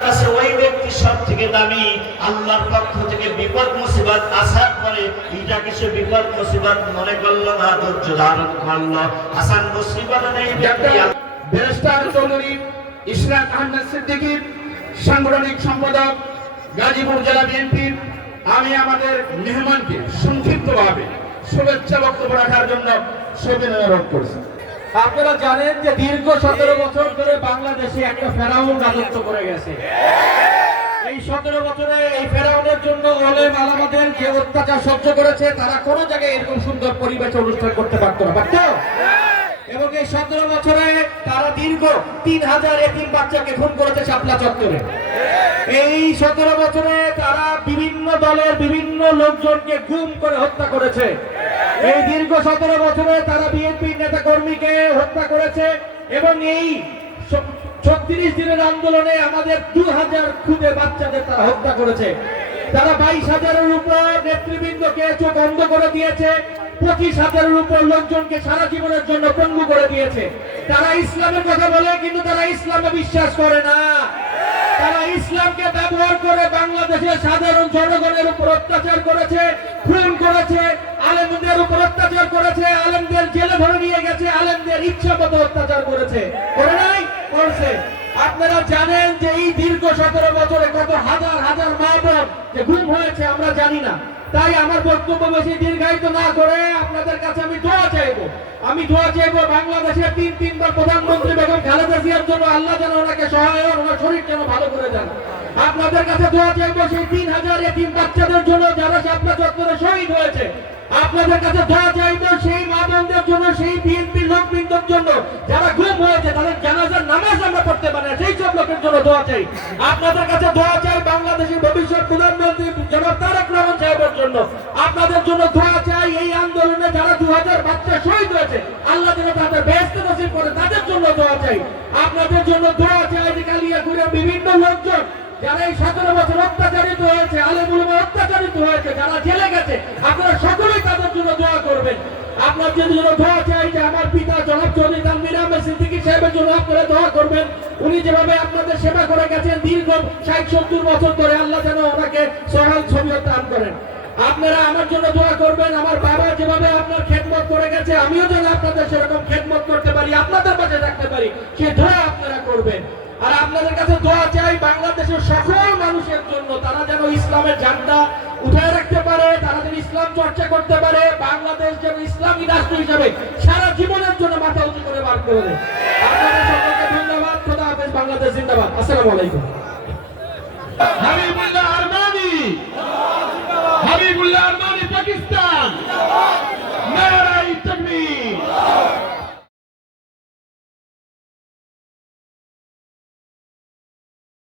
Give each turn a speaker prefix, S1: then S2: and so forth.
S1: কাছে সব থেকে দামি, আল্লাহর পক্ষ থেকে বিপদ মুসিবত আসার পরে এটাকে সে বিপদ মুসিবত মনে করল না, ধৈর্য ধারণ করল। হাসান মুসিবত নেই, ব্যক্তি
S2: আহমেদ সিদ্দিকী সাংগঠনিক সম্পাদক গাজীপুর জেলা বিএনপির, আমি আমাদের মেহমানকে সংক্ষিপ্তভাবে শুভেচ্ছা বক্তব্য রাখার জন্য অনুরোধ করছি।
S3: আপনারা জানেন যে দীর্ঘ সতেরো বছর ধরে বাংলাদেশে একটা ফেরাউন রাজত্ব করে গেছে। এই সতেরো বছরে এই ফেরাউনের জন্য ওলেম আলামাদের যে অত্যাচার সহ্য করেছে, তারা কোনো জায়গায় এরকম সুন্দর পরিবেশে অনুষ্ঠান করতে পারতো না। পারতো? এবং এই সতেরো বছরে তারা দীর্ঘ তিন হাজার এতিম বাচ্চাকে খুন করেছে শাপলা চত্বরে। এই সতেরো বছরে তারা বিভিন্ন দলের বিভিন্ন লোকজনকে গুম করে হত্যা করেছে। এই দীর্ঘ সতেরো বছরে তারা বিএনপির নেতা কর্মীকে হত্যা করেছে এবং এই ছত্রিশ দিনের আন্দোলনে আমাদের দু হাজার খুদে বাচ্চাদের তারা হত্যা করেছে। তারা বাইশ হাজারের উপর নেতৃবৃন্দকে চোখ বন্ধ করে দিয়েছে। পঁচিশ হাজারের উপর লোকজনকে সারা জীবনের জন্য পঙ্গু করে দিয়েছে। তারা ইসলামের কথা বলে, কিন্তু তারা ইসলামে বিশ্বাস করে না। তারা ইসলামকে ব্যবহার করে বাংলাদেশের সাধারণ জনগণের উপর অত্যাচার করেছে, খুন করেছে, আলেমদের উপর অত্যাচার করেছে, আলেমদের জেলে ধরে নিয়ে গেছে, আলেমদের ইচ্ছা মতো অত্যাচার করেছে। করে নাই? করছে। আপনারা জানেন যে এই দীর্ঘ সতেরো বছরে কত হাজার হাজার মা বোন যে গুম হয়েছে, আমরা জানি না। তাই আমার বক্তব্য বেশি দীর্ঘায়িত না করে আপনাদের কাছে আমি দোয়া চাইব। আমি দোয়া চাইব বাংলাদেশের তিন, তিনবার প্রধানমন্ত্রী বেগম খালেদা জিয়ার জন্য আল্লাহ যেন ওনাকে সহায় ওনার শরীর যেন ভালো করে দেন আপনাদের কাছে দোয়া চাইব সেই তিন হাজার এতিম বাচ্চাদের জন্য যারা শাপলা চত্বরে শহীদ হয়েছে। আপনাদের কাছে দোয়া চাইব সেই মা বোনদের জন্য, সেই বিএনপির লোকবৃন্দর জন্য যারা গুম হয়েছে নামাজ পারে, সেই সব লোকের জন্য দোয়া চাই। আপনাদের কাছে দোয়া চাই বাংলাদেশের ভবিষ্যৎ প্রধানমন্ত্রী জনাব তারেক রহমান সাহেবের জন্য। আপনাদের জন্য দোয়া চাই এই আন্দোলনে যারা দু হাজার বাচ্চা শহীদ হয়েছে, আল্লাহ যেন তাদের ব্যস্ত নসিব করে, তাদের জন্য দোয়া চাই। আপনাদের জন্য দোয়া চাই যে কালিয়াকুড়ে বিভিন্ন লোকজন যারা এই সতেরো বছর অত্যাচারিত হয়েছে আলেমুলমা অত্যাচারিত হয়েছে, যারা জেলে গেছে, আপনারা সকলেই তাদের জন্য দোয়া করবেন। আপনার জন্য দোয়া চাই যে আমার পিতা জনাব চৌধুরী তানভীর আহমেদ সিদ্দিকী সাহেবের জন্য আপনারা দোয়া করবেন। উনি যেভাবে আপনাদের সেবা করে গেছেন দীর্ঘ ষাট সত্তর বছর ধরে আল্লাহ যেন ওনাকে সহাল ছবি দান করেন। আপনারা আমার জন্য দোয়া করবেন, আমার বাবা যেভাবে আপনার খেদমত করে গেছে, আমিও যেন আপনাদের সেরকম খেদমত করতে পারি, আপনাদের পাশে থাকতে পারি, সে দোয়া আপনারা করবেন। আর আপনাদের কাছে দোয়া চাই, বাংলাদেশের সকল মানুষের জন্য তারা যেন ইসলামের জানটা উঠায় রাখতে পারে, তারা যেন ইসলাম চর্চা করতে পারে, বাংলাদেশ যেন ইসলামী রাষ্ট্র হিসাবে সারা জীবনের জন্য মাথা উঁচু করে বার করে আপনাদের সকলকে ধন্যবাদ, খোদা হাফেজ, বাংলাদেশ জিন্দাবাদ। আসসালামু আলাইকুম।